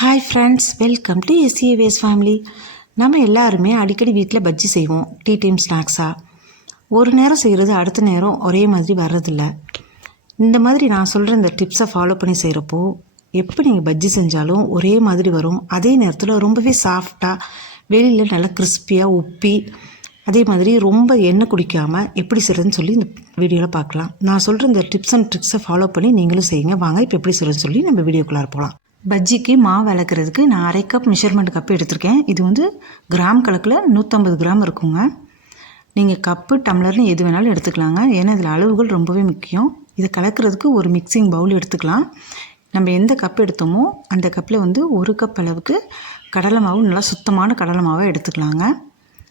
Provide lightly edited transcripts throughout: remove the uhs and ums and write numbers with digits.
Hi friends, welcome to எஸ்சிஏவேஸ் family. நம்ம எல்லாருமே அடிக்கடி வீட்டில் பஜ்ஜி செய்வோம், டீ டைம் ஸ்நாக்ஸாக. ஒரு நேரம் செய்கிறது அடுத்த நேரம் ஒரே மாதிரி வர்றதில்ல. இந்த மாதிரி நான் சொல்கிற இந்த டிப்ஸை ஃபாலோ பண்ணி செய்கிறப்போ எப்போ நீங்கள் பஜ்ஜி செஞ்சாலும் ஒரே மாதிரி வரும். அதே நேரத்தில் ரொம்பவே சாஃப்டாக, வெளியில் நல்லா கிறிஸ்பியாக உப்பி, அதே மாதிரி ரொம்ப எண்ணெய் குடிக்காமல் எப்படி செய்கிறதுன்னு சொல்லி இந்த வீடியோவில் பார்க்கலாம். நான் சொல்கிற இந்த டிப்ஸ் அண்ட் ட்ரிக்ஸை ஃபாலோ பண்ணி நீங்களும் செய்யுங்க. வாங்க இப்போ எப்படி செய்கிறதுன்னு சொல்லி நம்ம வீடியோக்குள்ளார போகலாம். பஜ்ஜிக்கு மாவு விளக்குறதுக்கு நான் 1/2 கப் மெஷர்மெண்ட் கப்பு எடுத்திருக்கேன். இது வந்து கிராம் கணக்கில் 150 கிராம் இருக்குங்க. நீங்கள் கப்பு டம்ளர்னு எது வேணாலும் எடுத்துக்கலாங்க, ஏன்னா இதில் அளவுகள் ரொம்பவே முக்கியம். இதை கலக்கிறதுக்கு ஒரு மிக்சிங் பவுல் எடுத்துக்கலாம். நம்ம எந்த கப் எடுத்தோமோ அந்த கப்பில் வந்து 1 கப் அளவுக்கு கடலை மாவு, நல்லா சுத்தமான கடலை மாவை எடுத்துக்கலாங்க.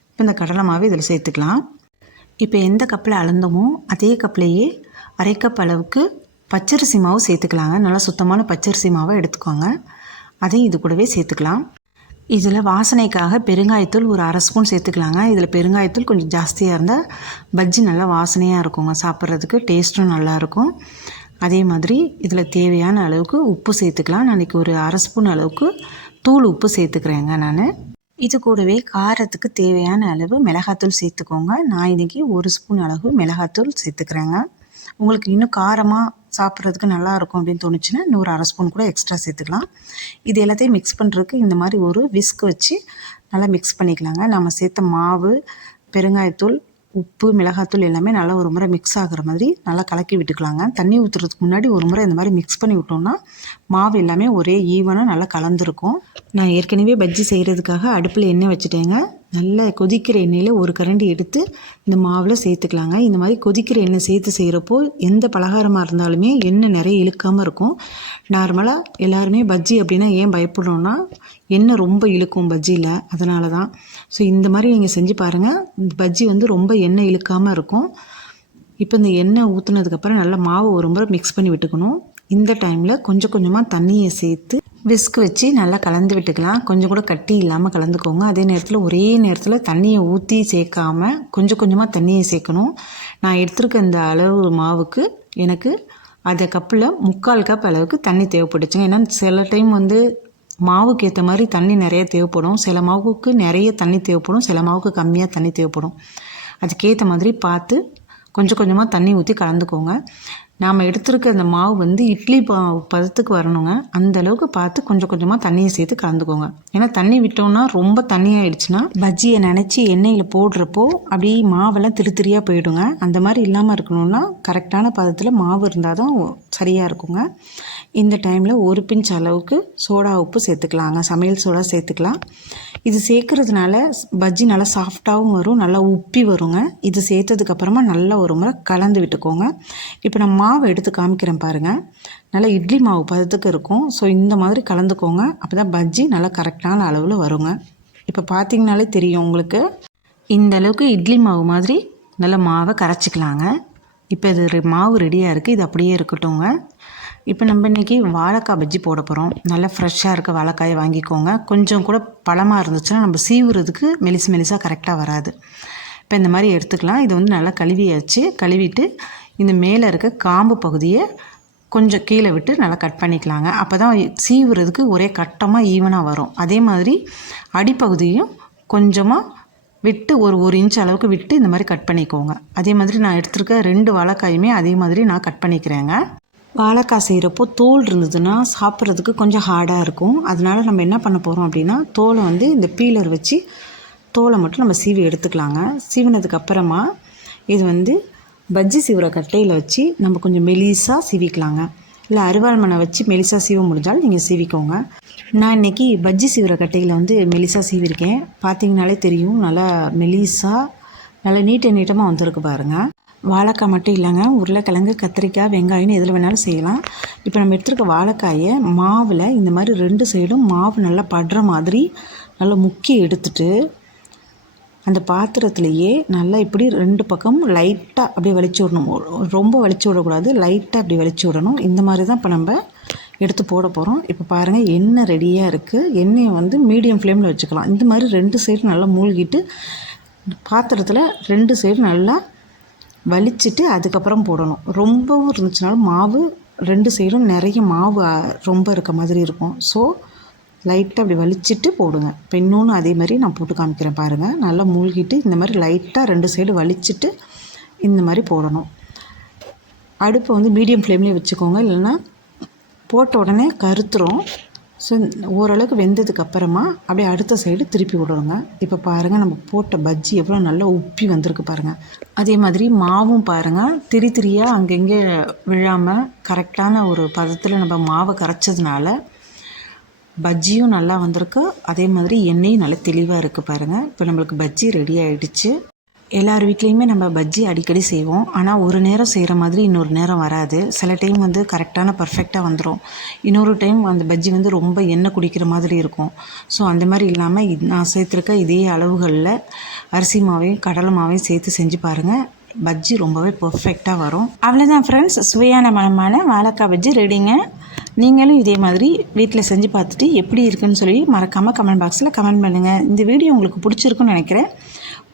இப்போ இந்த கடலை மாவு இதில் சேர்த்துக்கலாம். இப்போ எந்த கப்பில் அளந்தோமோ அதே கப்லேயே 1/2 கப் அளவுக்கு பச்சரிசி மாவு சேர்த்துக்கலாங்க. நல்லா சுத்தமான பச்சரிசி மாவை எடுத்துக்கோங்க. அதையும் இது கூடவே சேர்த்துக்கலாம். இதில் வாசனைக்காக பெருங்காயத்தூள் ஒரு 1/2 ஸ்பூன் சேர்த்துக்கலாங்க. இதில் பெருங்காயத்தூள் கொஞ்சம் ஜாஸ்தியாக இருந்தால் பஜ்ஜி நல்லா வாசனையாக இருக்குங்க, சாப்பிட்றதுக்கு டேஸ்ட்டும் நல்லாயிருக்கும். அதே மாதிரி இதில் தேவையான அளவுக்கு உப்பு சேர்த்துக்கலாம். நான் இன்றைக்கி ஒரு 1/2 ஸ்பூன் அளவுக்கு தூள் உப்பு சேர்த்துக்கிறேங்க நான். இது கூடவே காரத்துக்கு தேவையான அளவு மிளகாத்தூள் சேர்த்துக்கோங்க. நான் இன்றைக்கி 1 ஸ்பூன் அளவு மிளகாத்தூள் சேர்த்துக்கிறேங்க. உங்களுக்கு இன்னும் காரமாக சாப்பிட்றதுக்கு நல்லாயிருக்கும் அப்படின்னு தோணுச்சுன்னா இன்னும் ஒரு 1/2 ஸ்பூன் கூட எக்ஸ்ட்ரா சேர்த்துக்கலாம். இது எல்லாத்தையும் மிக்ஸ் பண்ணுறதுக்கு இந்த மாதிரி ஒரு விஸ்க் வச்சு நல்லா மிக்ஸ் பண்ணிக்கலாங்க. நம்ம சேர்த்த மாவு, பெருங்காயத்தூள், உப்பு, மிளகாத்தூள் எல்லாமே நல்லா ஒரு முறை மிக்ஸ் ஆகிற மாதிரி நல்லா கலக்கி விட்டுக்கலாங்க. தண்ணி ஊற்றுறதுக்கு முன்னாடி ஒரு முறை இந்த மாதிரி மிக்ஸ் பண்ணி விட்டோம்னா மாவு எல்லாமே ஒரே ஈவனாக நல்லா கலந்துருக்கும். நான் ஏற்கனவே பஜ்ஜி செய்கிறதுக்காக அடுப்பில் எண்ணெய் வச்சுட்டேங்க. நல்லா கொதிக்கிற எண்ணெயில் ஒரு கரண்டி எடுத்து இந்த மாவில் சேர்த்துக்கலாங்க. இந்த மாதிரி கொதிக்கிற எண்ணெய் சேர்த்து செய்கிறப்போ எந்த பலகாரமாக இருந்தாலுமே எண்ணெய் நிறைய இழுக்காமல் இருக்கும். நார்மலாக எல்லாருமே பஜ்ஜி அப்படின்னா ஏன் பயப்படுறோன்னா எண்ணெய் ரொம்ப இழுக்கும் பஜ்ஜியில், அதனால தான். ஸோ இந்த மாதிரி நீங்கள் செஞ்சு பாருங்கள். இந்த பஜ்ஜி வந்து ரொம்ப எண்ணெய் இழுக்காமல் இருக்கும். இப்போ இந்த எண்ணெய் ஊற்றுனதுக்கப்புறம் நல்லா மாவு ஒரு முறை மிக்ஸ் பண்ணி விட்டுக்கணும். இந்த டைமில் கொஞ்சம் கொஞ்சமாக தண்ணியை சேர்த்து விஸ்க் வச்சு நல்லா கலந்து விட்டுக்கலாம். கொஞ்சம் கூட கட்டி இல்லாமல் கலந்துக்கோங்க. அதே நேரத்தில் ஒரே நேரத்தில் தண்ணியை ஊற்றி சேர்க்காமல் கொஞ்சம் கொஞ்சமாக தண்ணியை சேர்க்கணும். நான் எடுத்துருக்க இந்த அளவு மாவுக்கு எனக்கு அந்த கப்பில் 3/4 கப் அளவுக்கு தண்ணி தேவைப்பட்டுச்சுங்க. ஏன்னா சில டைம் வந்து மாவுக்கு ஏற்ற மாதிரி தண்ணி நிறைய தேவைப்படும். சில மாவுக்கு நிறைய தண்ணி தேவைப்படும், சில மாவுக்கு கம்மியாக தண்ணி தேவைப்படும். அதுக்கேற்ற மாதிரி பார்த்து கொஞ்சம் கொஞ்சமாக தண்ணி ஊற்றி கலந்துக்கோங்க. நாம் எடுத்துருக்க அந்த மாவு வந்து இட்லி பதத்துக்கு வரணுங்க. அந்த அளவுக்கு பார்த்து கொஞ்சம் கொஞ்சமாக தண்ணியை சேர்த்து கலந்துக்கோங்க. ஏன்னா தண்ணி விட்டோம்னா ரொம்ப தண்ணி ஆயிடுச்சுன்னா பஜ்ஜியை நினச்சி எண்ணெயில் போடுறப்போ அப்படியே மாவெல்லாம் திரியாக போயிடுங்க. அந்த மாதிரி இல்லாமல் இருக்கணும்னா கரெக்டான பதத்தில் மாவு இருந்தால் தான் சரியாக இருக்குங்க. இந்த டைமில் ஒரு பிஞ்ச் அளவுக்கு சோடா உப்பு சேர்த்துக்கலாங்க. சமையல் சோடா சேர்த்துக்கலாம். இது சேர்க்குறதுனால பஜ்ஜி நல்லா சாஃப்டாகவும் வரும், நல்லா உப்பி வருங்க. இது சேர்த்ததுக்கப்புறமா நல்லா ஒரு முறை கலந்து விட்டுக்கோங்க. இப்போ நான் மாவை எடுத்து காமிக்கிறேன் பாருங்கள். நல்லா இட்லி மாவு பதத்துக்கு இருக்கும். ஸோ இந்த மாதிரி கலந்துக்கோங்க. அப்போ தான் பஜ்ஜி நல்லா கரெக்டான அளவில் வருங்க. இப்போ பார்த்திங்கனாலே தெரியும் உங்களுக்கு. இந்த அளவுக்கு இட்லி மாவு மாதிரி நல்லா மாவை கரைச்சிக்கலாங்க. இப்போ இது மாவு ரெடியாக இருக்குது. இது அப்படியே இருக்கட்டும்ங்க. இப்போ நம்ம இன்றைக்கி வாழைக்காய் பஜ்ஜி போட போகிறோம். நல்லா ஃப்ரெஷ்ஷாக இருக்க வாழைக்காயை வாங்கிக்கோங்க. கொஞ்சம் கூட பழமாக இருந்துச்சுன்னா நம்ம சீவுறதுக்கு மெலிசாக கரெக்டாக வராது. இப்போ இந்த மாதிரி எடுத்துக்கலாம். இது வந்து நல்லா கழுவியாச்சு. கழுவிட்டு இந்த மேலே இருக்க காம்பு பகுதியை கொஞ்சம் கீழே விட்டு நல்லா கட் பண்ணிக்கலாங்க. அப்போ தான் சீவுறதுக்கு ஒரே கட்டமாக ஈவனாக வரும். அதே மாதிரி அடிப்பகுதியும் கொஞ்சமாக விட்டு ஒரு இன்ச் அளவுக்கு விட்டு இந்த மாதிரி கட் பண்ணிக்கோங்க. அதே மாதிரி நான் எடுத்துருக்க 2 வாழைக்காயுமே அதே மாதிரி நான் கட் பண்ணிக்கிறேங்க. வாழைக்காய் செய்கிறப்போ தோல் இருந்ததுன்னா சாப்பிட்றதுக்கு கொஞ்சம் ஹார்டாக இருக்கும். அதனால் நம்ம என்ன பண்ண போகிறோம் அப்படின்னா தோலை வந்து இந்த பீலர் வச்சு தோலை மட்டும் நம்ம சீவி எடுத்துக்கலாங்க. சீவினதுக்கப்புறமா இது வந்து பஜ்ஜி சீவுற கட்டையில் வச்சு நம்ம கொஞ்சம் மெலிசாக சீவிக்கலாங்க. இல்லை அருவாள் மனை வச்சு மெலிசாக சீவ முடிஞ்சாலும் நீங்கள் சீவிக்கோங்க. நான் இன்றைக்கி பஜ்ஜி சீவுற கட்டையில் வந்து மெலிசாக சீவிருக்கேன். பார்த்திங்கனாலே தெரியும், நல்லா மெலிசாக நல்லா நீட்டமாக வந்திருக்கு பாருங்கள். வாழைக்காய் மட்டும் இல்லைங்க, உருளைக்கிழங்கு, கத்திரிக்காய், வெங்காயம்னு எதில் வேணாலும் செய்யலாம். இப்போ நம்ம எடுத்துருக்க வாழைக்காயை மாவில் இந்த மாதிரி 2 சைடும் மாவு நல்லா படுற மாதிரி நல்லா முக்கி எடுத்துட்டு அந்த பாத்திரத்துலேயே நல்லா இப்படி 2 பக்கமும் லைட்டாக அப்படியே வலிச்சு விடணும். ரொம்ப வலிச்சு விடக்கூடாது, லைட்டாக அப்படி வலிச்சு விடணும். இந்த மாதிரி தான் இப்போ நம்ம எடுத்து போட போகிறோம். இப்போ பாருங்கள், எண்ணெய் ரெடியாக இருக்குது. எண்ணெயை வந்து மீடியம் ஃப்ளேமில் வச்சுக்கலாம். இந்த மாதிரி 2 சைடும் நல்லா மூழ்கிட்டு பாத்திரத்தில் 2 சைடும் நல்லா வலிச்சுட்டு அதுக்கப்புறம் போடணும். ரொம்பவும் இருந்துச்சுனாலும் மாவு 2 சைடும் நிறைய மாவு ரொம்ப இருக்க மாதிரி இருக்கும். ஸோ லைட்டாக அப்படி வலிச்சிட்டு போடுங்க. இப்போ இன்னொன்று அதே மாதிரி நான் போட்டு காமிக்கிறேன் பாருங்கள். நல்லா மூழ்கிட்டு இந்த மாதிரி லைட்டாக 2 சைடு வலிச்சிட்டு இந்த மாதிரி போடணும். அடுப்பை வந்து மீடியம் ஃப்ளேம்லேயே வச்சுக்கோங்க, இல்லைன்னா போட்ட உடனே கருத்துரும். ஸோ ஓரளவுக்கு வெந்ததுக்கப்புறமா அப்படியே அடுத்த சைடு திருப்பி விடுறோங்க. இப்போ பாருங்கள், நம்ம போட்ட பஜ்ஜி எவ்வளோ நல்லா உப்பி வந்திருக்கு பாருங்கள். அதே மாதிரி மாவும் பாருங்கள், திரியாக அங்கங்கே விழாமல் கரெக்டான ஒரு பதத்தில் நம்ம மாவை கரைச்சதுனால பஜ்ஜியும் நல்லா வந்திருக்கு. அதே மாதிரி எண்ணெயும் நல்லா தெளிவாக இருக்குது பாருங்கள். இப்போ நம்மளுக்கு பஜ்ஜி ரெடி ஆகிடுச்சு. எல்லார் வீட்லேயுமே நம்ம பஜ்ஜி அடிக்கடி செய்வோம். ஆனால் ஒரு நேரம் செய்கிற மாதிரி இன்னொரு நேரம் வராது. சில டைம் வந்து கரெக்டான பர்ஃபெக்டாக வந்துடும். இன்னொரு டைம் அந்த பஜ்ஜி வந்து ரொம்ப எண்ணெய் குடிக்கிற மாதிரி இருக்கும். ஸோ அந்த மாதிரி இல்லாமல் நான் சேர்த்துருக்க இதே அளவுகளில் அரிசி மாவையும் கடலை மாவையும் சேர்த்து செஞ்சு பாருங்கள். பஜ்ஜி ரொம்பவே பர்ஃபெக்டாக வரும். அவ்வளோதான் ஃப்ரெண்ட்ஸ், சுவையான மனமான வாழைக்காய் பஜ்ஜி ரெடிங்க. நீங்களும் இதே மாதிரி வீட்டில் செஞ்சு பார்த்துட்டு எப்படி இருக்குன்னு சொல்லி மறக்காமல் கமெண்ட் பாக்ஸில் கமெண்ட் பண்ணுங்கள். இந்த வீடியோ உங்களுக்கு பிடிச்சிருக்குன்னு நினைக்கிறேன்.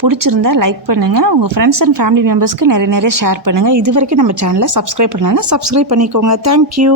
பிடிச்சிருந்தா லைக் பண்ணுங்கள். உங்கள் ஃப்ரெண்ட்ஸ் அண்ட் ஃபேமிலி மெம்பர்ஸ்க்கு நிறைய ஷேர் பண்ணுங்கள். இது வரைக்கும் நம்ம சேனலை சப்ஸ்கிரைப் பண்ணாங்க, சப்ஸ்கிரைப் பண்ணிக்கோங்க. தேங்க்யூ.